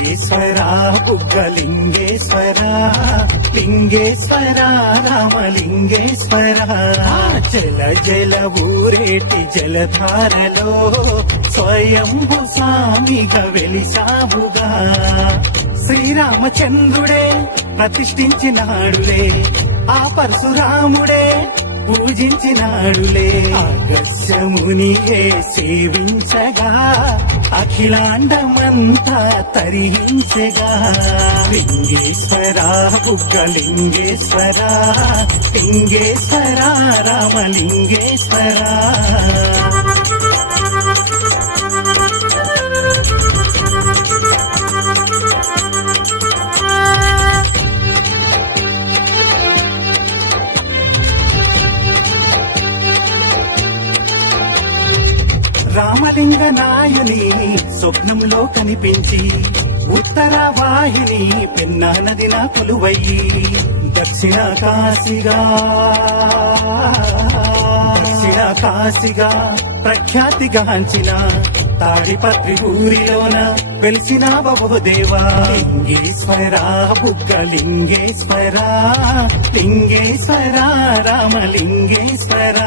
లింగేశ్వర బుగ్గలింగేశ్వర లింగేశ్వర రామలింగేశ్వర జల జల ఊరేటి జలధారలో స్వయంభు స్వామిగా వెలిసావుగా శ్రీరామచంద్రుడే ప్రతిష్ఠించినాడులే ఆ పరశురాముడే పూజించినాడులే ఆగస్యమునియే సేవించగా అఖిలాండమంతా తరించగా లింగేశ్వర బుగ్గలింగేశ్వర లింగేశ్వర రామలింగేశ్వర రామలింగ నాయుని స్వప్నంలో కనిపించి ఉత్తర వాహిని పెన్నా నదిన కొలువయ్యి దక్షిణ కాశీగా ప్రఖ్యాతిగాంచిన తాడిపత్రి ఊరిలోన వెలిసిన బహుదేవా లింగేశ్వర బుగ్గలింగేశ్వర లింగేశ్వర రామలింగేశ్వర